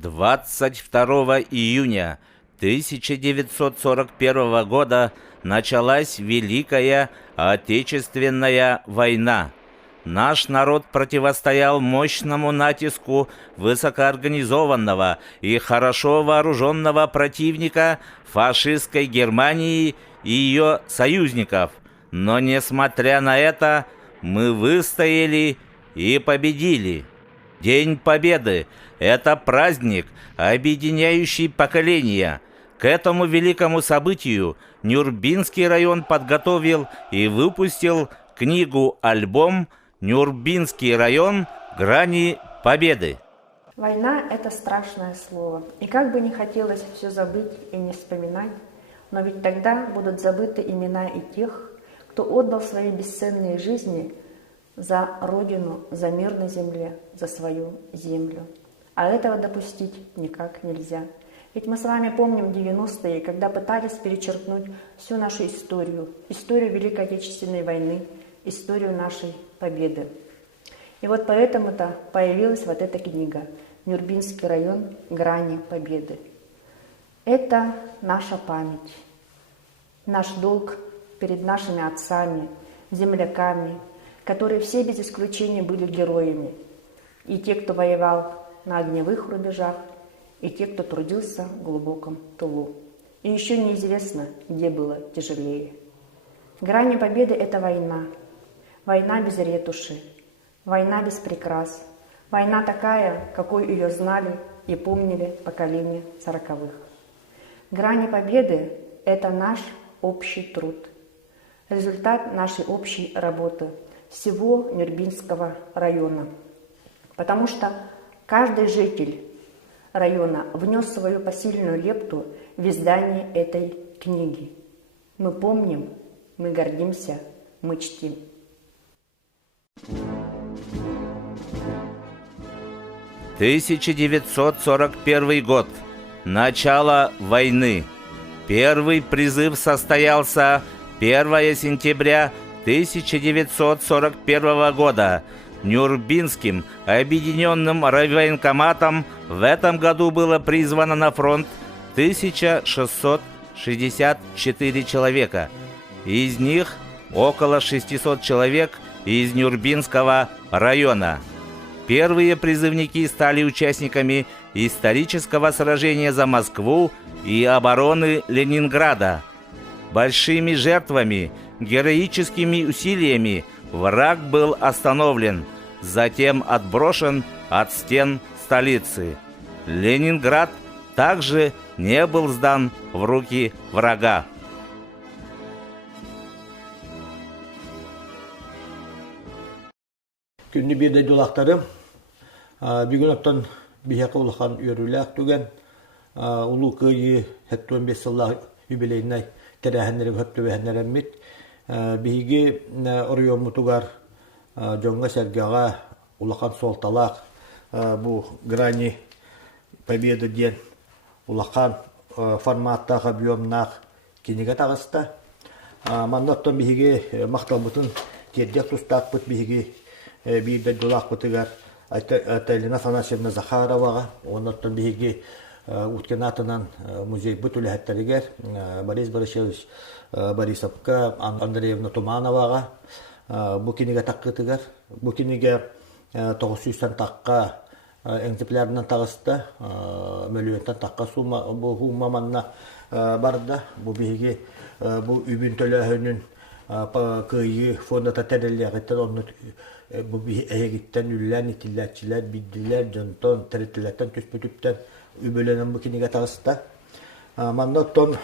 22 июня 1941 года началась Великая Отечественная война. Наш народ противостоял мощному натиску высокоорганизованного и хорошо вооруженного противника фашистской Германии и ее союзников. Но несмотря на это, мы выстояли и победили. День Победы – это праздник, объединяющий поколения. К этому великому событию Нюрбинский район подготовил и выпустил книгу-альбом «Нюрбинский район. Грани Победы». Война – это страшное слово. И как бы не хотелось все забыть и не вспоминать, но ведь тогда будут забыты имена и тех, кто отдал свои бесценные жизни за Родину, за мир на земле, за свою землю. А этого допустить никак нельзя. Ведь мы с вами помним 90-е, когда пытались перечеркнуть всю нашу историю, историю Великой Отечественной войны, историю нашей победы. И вот поэтому-то появилась вот эта книга «Нюрбинский район. Грани Победы». Это наша память, наш долг перед нашими отцами, земляками, которые все без исключения были героями. И те, кто воевал на огневых рубежах, и те, кто трудился в глубоком тылу. И еще неизвестно, где было тяжелее. Грани Победы – это война. Война без ретуши, война без прикрас. Война такая, какой ее знали и помнили поколения 40-х. Грани Победы – это наш общий труд. Результат нашей общей работы всего Нюрбинского района. Потому что каждый житель района внес свою посильную лепту в издание этой книги. Мы помним, мы гордимся, мы чтим. — 1941 год. Начало войны. Первый призыв состоялся 1 сентября 1941 года. Нюрбинским объединенным райвоенкоматом в этом году было призвано на фронт 1664 человека. Из них около 600 человек из Нюрбинского района. Первые призывники стали участниками исторического сражения за Москву и обороны Ленинграда. Большими жертвами, героическими усилиями враг был остановлен, затем отброшен от стен столицы. Ленинград также не был сдан в руки врага. Күнні берді дұлақтарым, бүгін оттан бейхақы ұлақан үйірілік түген, ұлы көйі 15 сыллағы юбилейнай тәрәхінлері көпті бәхінлер әммет. Бейге ұрыйом мұтуғар жоңға сәргіға ұлақан солталақ, бұл Грани Победы ден ұлақан форматтағы объемнақ кенеге тағыста. Манны оттан бейге мақтал бұтын тердек тұстақ бұт бейге бейді дұлақ бұтығар Айлина Афанасьевна Захароваға, онаттан бейге өткен атынан музей бұт үләхеттәрігер Борис Борисович Борисовка, Андреевна Тумановаға бұл кенеге таққытығар. Бұл кенеге 900-тан таққа экземплярынан тағысты, мөлуентан таққа бұл маманна барды. Бұл бейге бұл үбін төләхінің күйі фондата тәреліғіттен оны bu ehegitten üllen itillatçiler, biddiler, jonton, teretilletten küspütüpten übölenen bu kiniga tağısta. Mandotton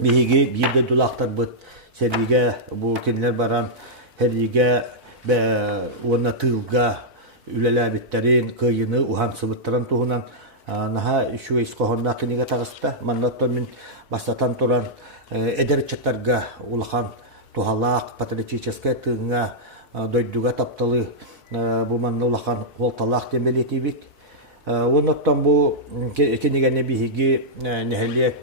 bihigi bir de dulaktar bıt serige bu kiniler baran herige ona tığga üleler bitterin kıyını uhan sıvıttıran tuğunan naha şu iskohonda kiniga tağısta. Mandotton min bastatan turan eder çıttarga ulhan tuhalak, patriciçeske tığına дойдуга тапталы бу манны улахан волталах демелетибик. Оннотон бу кенегене биһиги нехелек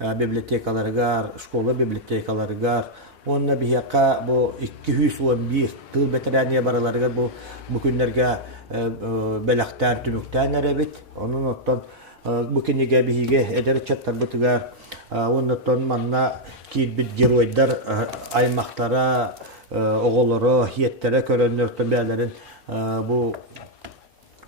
библиотекаларыгар, школа библиотекаларыгар, онна биһиака бу 211 тыл ветерания бараларыгар бу күннәргә белактар түнүктен эребит. Onun оттон bu киниге биһиге эдер чаттар бытыгар. Оннотон манна кийбит геройдар аймактара оголоро хиеттере көрөннөртөн бәлерин бу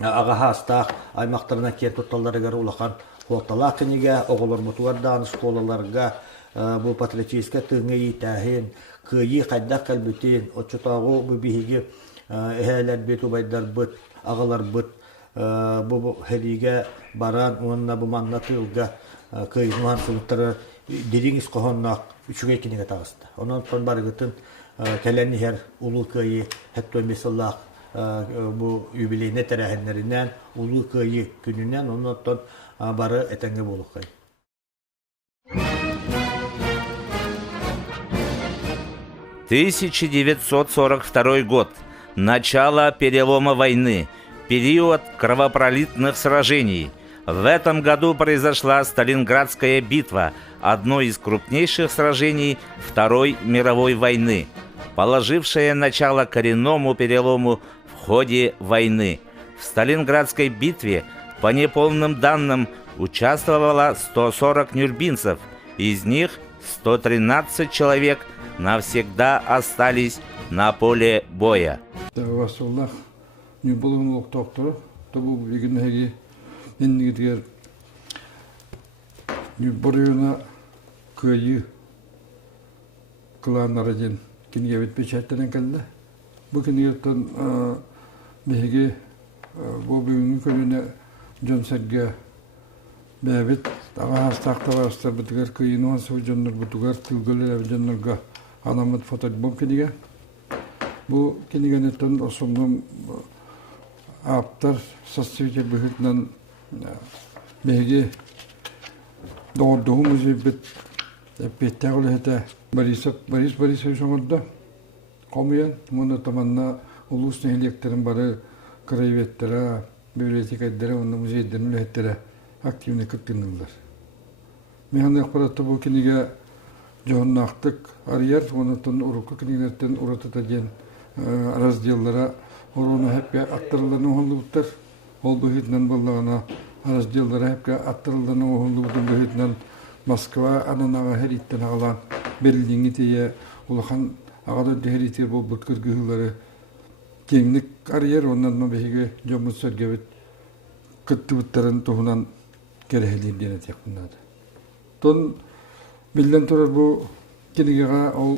ага хастах аймактарына кер тутталларыгар улахан колтала киниге оголор мутуардан школаларга бу патриотическая тыңы итәһин кыйы кайда калбүтин очотагы бу биһиге эхелер бит убайдар быт агалар быт бу хәдигә баран онна бу манна тылга кыйман сылтыры дириңис кохоннак үчүгө кинеге тагыста. Онон тон барыгытын кәләнни һәр улуу кыйы хәтта мисаллах бу юбилейне тәрәһеннәреннән улуу кыйы күнүннән онон тон бары этәңге булукай. — 1942 год. Начало перелома войны. Период кровопролитных сражений. В этом году произошла Сталинградская битва, одно из крупнейших сражений Второй мировой войны, положившее начало коренному перелому в ходе войны. В Сталинградской битве, по неполным данным, участвовало 140 нюрбинцев, из них 113 человек навсегда остались на поле боя. Не было много доктора, то был вегетариан, индивидуал, не борьяна кое клан народен, кинья ведь печатный калда, букинья тон меге, бобин кое Джонсерга, бевит, ага стартовар стабитгар кое нуан суженнер бутугар тилгулер дженнерга, анамат фотот букинья, бу кинья нетон осомном Аптар составитель быхытнан беге doğduğumuz bir pettağlı hete Борис Борисович oldu. Komuyan bunu tamanna ulus nehirliklerin barı krayetlere, bibliotekalere, onu muzeylerin lehetlere aktifine kıttındılar. Mehane akbaratta bu kinige johannaktık arıyar, onu ton uruklu kinigelerden uğratatagen razdiyalara Orona hep attırıldığını oldular. Ol bu hütnen ballağına arazdiyalara hep attırıldığını oldular. Bu hütnen Moskva ananağa her itten ağalan Berlin'i diye ulakan ağada her itir bu butkır gıhıları kenlik arayar ondan behiga Cumhur Sergevit kıttı bitlerin tohunan kereheliğin diye yakınladı. Ton bilden turar bu kenigega ol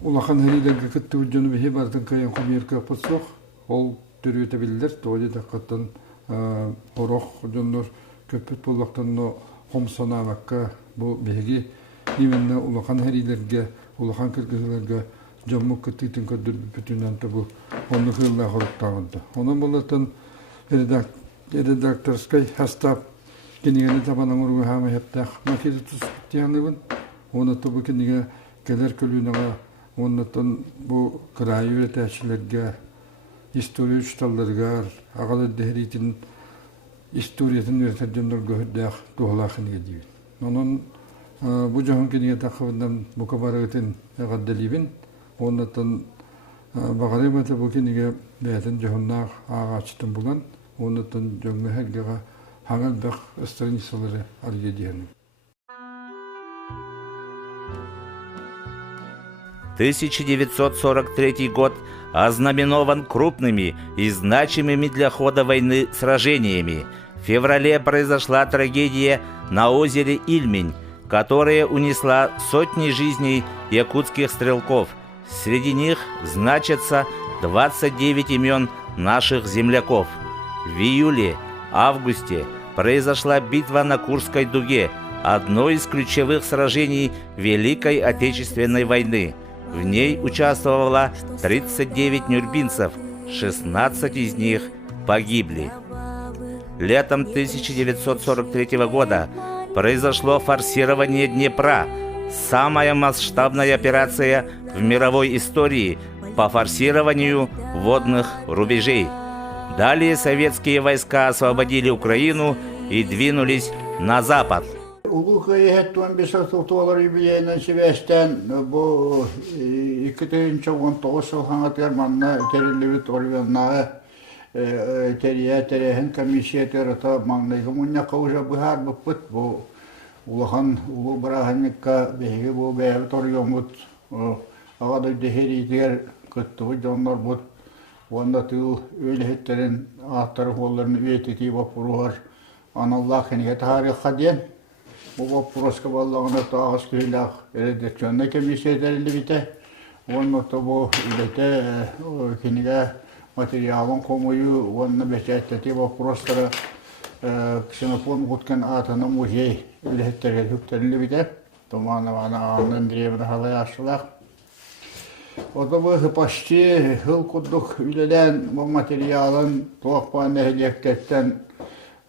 Улахан хәриләргә китте үҗәне бихи бартын каян хубирка патсох, ол төрүтә билдер, тоҗы да каттан хорох җоннор көпөт буллактан но хомсана вакка бу беги именне улахан хәриләргә, улахан киргизләргә җамму киттен көддер бүтүннән табу, оны хылла хорыктагында. Онан буллатан редакторской хастап кинигәне табанан ургы һәм хәптә макет тус тияныбын, оны табу кинигә келер көлүнәгә Ondan bu kırayı üreticilerge, historia uçtallarga, ağalı dehritin historiyatın üreticiler gördük, doğalakını gidiyor. Onun bu cahankiniye takımından bu kabarıtın gaddelibin, ondan bağırımatı bu kiniye beytin cahannak ağaçtın bulan, ondan cümle hergege hangal bak stranisaları algediyenim. 1943 год ознаменован крупными и значимыми для хода войны сражениями. В феврале произошла трагедия на озере Ильмень, которая унесла сотни жизней якутских стрелков. Среди них значатся 29 имен наших земляков. В июле-августе произошла битва на Курской дуге, одно из ключевых сражений Великой Отечественной войны. В ней участвовало 39 нюрбинцев, 16 из них погибли. Летом 1943 года произошло форсирование Днепра, самая масштабная операция в мировой истории по форсированию водных рубежей. Далее советские войска освободили Украину и двинулись на запад. Ulu köyü hettuan bir satıltıvalar yübileğinden Sivesten bu 2019 yıl hangi termanına terilli bir torbiyanlığa терehen комиссия терата маңнайгы мунья каужа быхар быппыт бу улахан улу бараханникка беги бу бэби торьомут агады дехеритер кыттыбы жоннор бут онда тыл өлехеттерин аттары холларын үетети бапуруар аналлах хенге тарихка ден бу бапуруска баллагына тагыс күйлах эредекчонна комиссия терилди бите онда тобу үлете хенге материалын комую онна бечеттети вопростары ксенофон гуткен атаны музей үлеттерге хүктерилди бите томана Анна Андреевна халаяшылах Отобы почти хыл куддук үлелен бу материалын туакпан эхлектеттен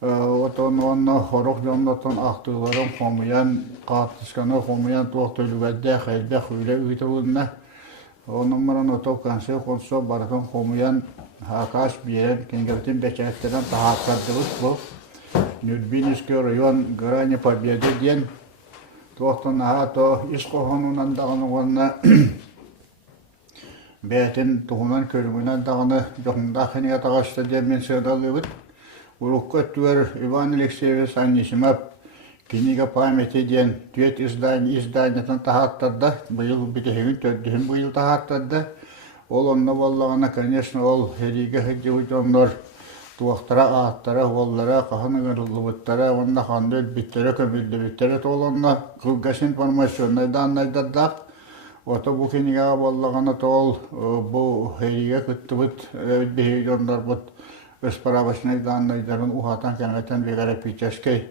онно хорок жоннотон актыларын комуян катышканы комуян туак төлүгәдде хайда хүле үйтүгүннә onun maran otop kanse konso barakon komuyan hakas biren kengirtin beçetlerden tahakkardılık bu. Nürbinski rayon Grani Победы diyen tohtan ha to iskohonunan dağını vanna betin tuhunan körümünen dağını joğunda xeniye tağışta diye men sığdalıbıt. Urukka tüver Ivan Alexeyevich Anisimov Kiniga pameti diyen tüet izdaniyatın tahattırdı. Bu yıl bitehigin töddühün bu yıl tahattırdı. Ol onna vallağına, конечно, ol herige hıcıvıcı onlar tuvaktara, ağıttara, ollara, kahanı gırılıbıttara, onna kandı bittere, kömüldü bittere tolunna, kılgaş informasyonları da anlaydadak. Ota bu kiniga vallağına tol, bu herige kıttıbıt, behigin onlar bud, ıspara başına da anlaydarın, uhatan keneten vegara piçaskey.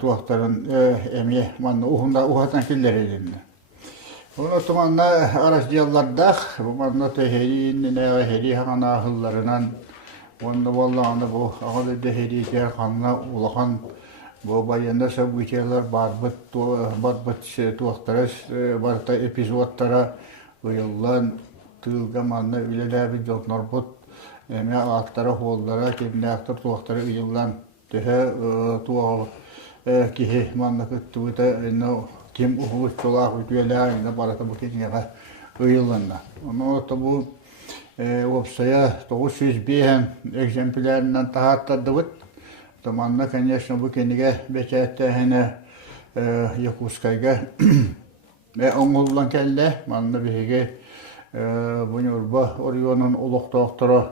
Tuakların emiye manna uhatan killeriydi. Onu tumanna araşdiyallarda bu manna teheri ne heri hana ahıllarından onda vallahi bu ağlı teheri ter kanna ulakan bu bayanda sabu içerler barbet tuaktaras barta epizodlara uyulan tılga manna ülede bir jotnar bot emiye aktara hollara kimde aktar tuaktara uyulan tehe tuak kihe manna kıttıvıta no kim uhu çolak ütüyeler ina barata bu kiniga uyulanna. Onu tabu opsaya 905 egzemplerinden tahattırdıvıt. Tamanna, конечно, bu kiniga beçette hene Yakutskayga oğullan kelle manna bihige bunurba Orion'un oluk doktoru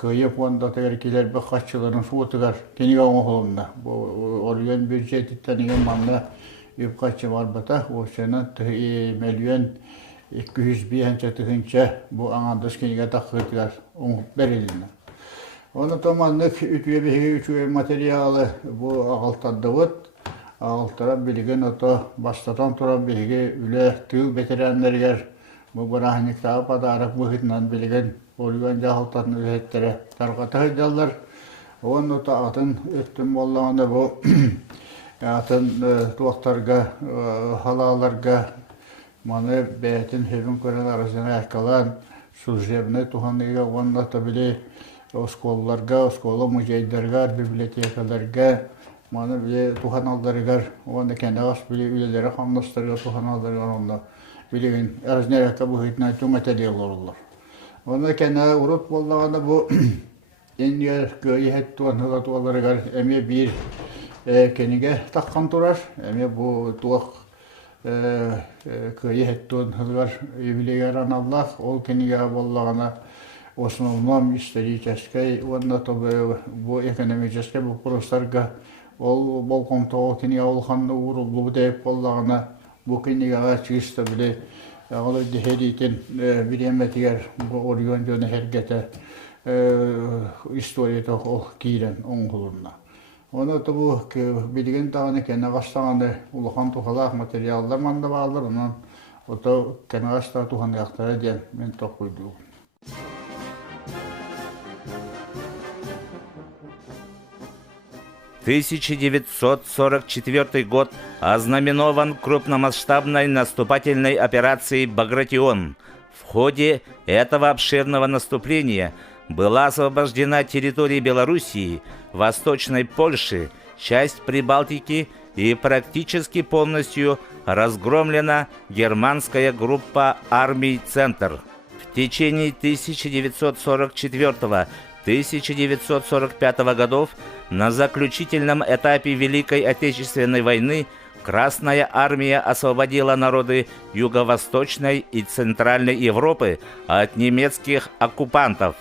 kıyıp onda tegerkiler bir kaççıların suutugar kiniga oğulunda. Bu Orion büdjetitten igen manna yip kaççı var bata. O sene milyon 200 bihençe tıhınça bu anadız kiniga takırtıgar oğup verildiğine. Onu tamanlık ütüye bihige ütüye materyali bu ağaltaddıvıt. Ağaltara bilgin oto bastatan tura bihige üle tığ veteranlarger bu bırahnikta padarak bu hitnan bilgin Orion jahıltатын ülettere tarqata hıcallar. Onu ta atın öttüm bollağında bu atın tuaktarga, halalarga manı beytin hevin kören arasına aykalan sujebne tuhanlıga onunla tabili oskollarga, oskola muzeydergar, bibliotekalarga manı bile tuhanallargar onda kendi as bile üyeleri hamlastırga tuhanallargar onda bilgin arasına bu hitna tüm materyal olurlar. Onda kendi urut bollağında bu en yer göğü het tuhanıla tuğalargar eme bir kenige takkan turar. Eme bu tuğak göğü het tuhanılar evliler anallah ol kenige bollağına основном исторической, onda tabi bu ekonomической bu kuruslarga ol bolkom toğu kenige olğanlı uğurlu deyip bollağına bu kenige çıkışta bile ağlı deheditin bir emetiger bu Orion jönü hergete istoriyete ol kiren oğuluna. Onu da bu bilgin tağını kene qaçtağını uluğan tuğalaq materyallar manda bağlar onun o da kene qaçtağı tuğanı yaqtara diyen men toquydu. В 1944 год ознаменован крупномасштабной наступательной операцией «Багратион». В ходе этого обширного наступления была освобождена территория Белоруссии, Восточной Польши, часть Прибалтики и практически полностью разгромлена германская группа армий «Центр». В течение 1945 годов на заключительном этапе Великой Отечественной войны Красная армия освободила народы Юго-Восточной и Центральной Европы от немецких оккупантов.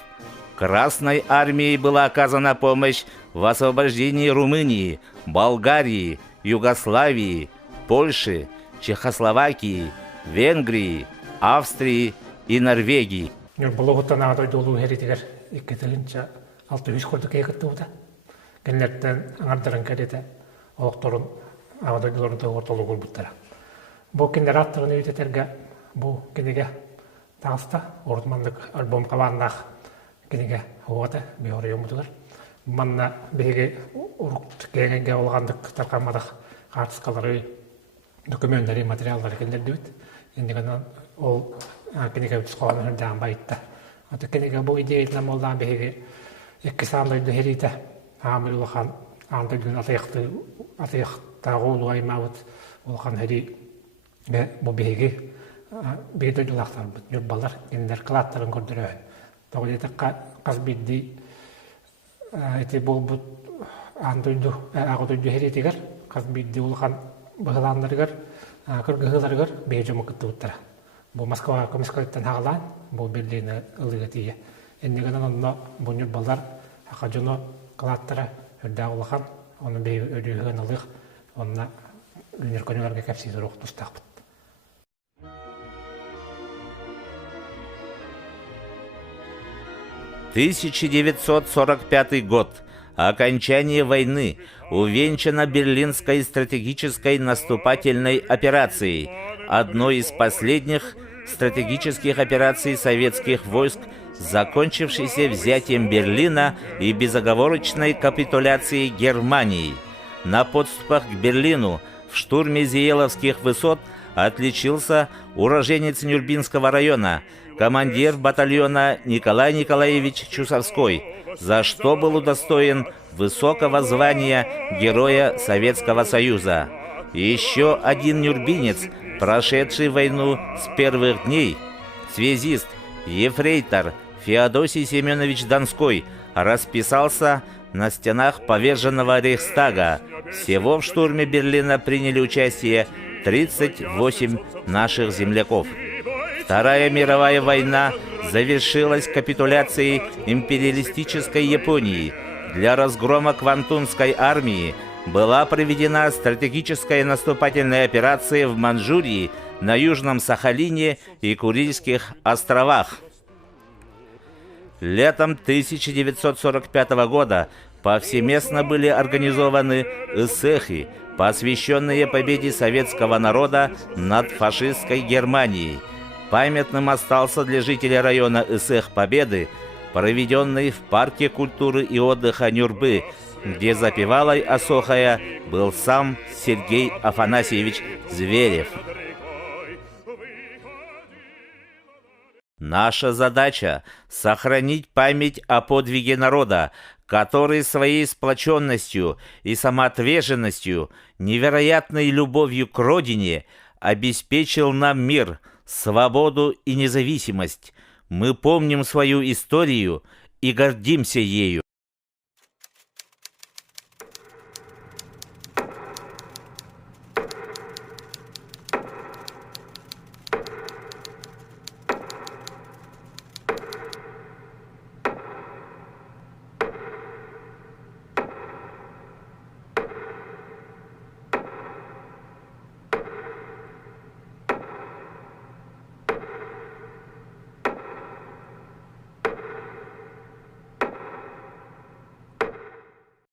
Красной армией была оказана помощь в освобождении Румынии, Болгарии, Югославии, Польши, Чехословакии, Венгрии, Австрии и Норвегии. Болоғыттан ағадай долу херитігер иккетілінчі алты үш көрді кейкіттуыда. Кенлерттен аңардырын кәреті олықтырын ағадай доларында ортолы көрбіттара. Бұл кендер аттырын өйтетерге бұл кенеге тағыста ордмандық альбом қабаннақ кенеге оғаты бейоры емудығыр. Манна бейге ұрық кегенге олғандық тарқамадық қартысқалары документтері материалдары кендер дөйт. Ендігінен ол кенеге түсқаланы хүрдіған байытты. Аты кенеге бұл идеяйтына молдан бейге екі сандайды хериті амыр олған андығын атайықтағы олу аймауыт олған хери бұл бейге бейді жолақтар бұд. Жоббалар кендер қылаттарын көрдірі. Тоғыл еті қаз бейді әті бұл бұд ағыдойды херитігер қаз бейді олған бұғыландырығыр кыргызларыгар бейжома кыттыбыттара. Бу Москва комиссариаттан хағалан, бу Берлина ылыга тие. Эннегенен онно бунюр балдар акажоно кылаттара үрдә улахан, оны бей өрүгөн алык, онна үнер көнөлөргө кепсиз рух тустакпыт. «1945 год. Окончание войны увенчано Берлинской стратегической наступательной операцией, одной из последних стратегических операций советских войск, закончившейся взятием Берлина и безоговорочной капитуляцией Германии. На подступах к Берлину в штурме Зиеловских высот отличился уроженец Нюрбинского района, командир батальона Николай Николаевич Чусовской, за что был удостоен высокого звания Героя Советского Союза. Еще один нюрбинец, прошедший войну с первых дней, связист, ефрейтор Феодосий Семенович Донской, расписался на стенах поверженного Рейхстага. Всего в штурме Берлина приняли участие 38 наших земляков. Вторая мировая война завершилась капитуляцией империалистической Японии. Для разгрома Квантунской армии была проведена стратегическая наступательная операция в Манчжурии, на Южном Сахалине и Курильских островах. Летом 1945 года повсеместно были организованы эсэхи, посвященные победе советского народа над фашистской Германией. Памятным остался для жителей района эсэх Победы, проведенный в парке культуры и отдыха Нюрбы, где запевалой осохая был сам Сергей Афанасьевич Зверев. Наша задача – сохранить память о подвиге народа, который своей сплоченностью и самоотверженностью, невероятной любовью к родине обеспечил нам мир, свободу и независимость. Мы помним свою историю и гордимся ею.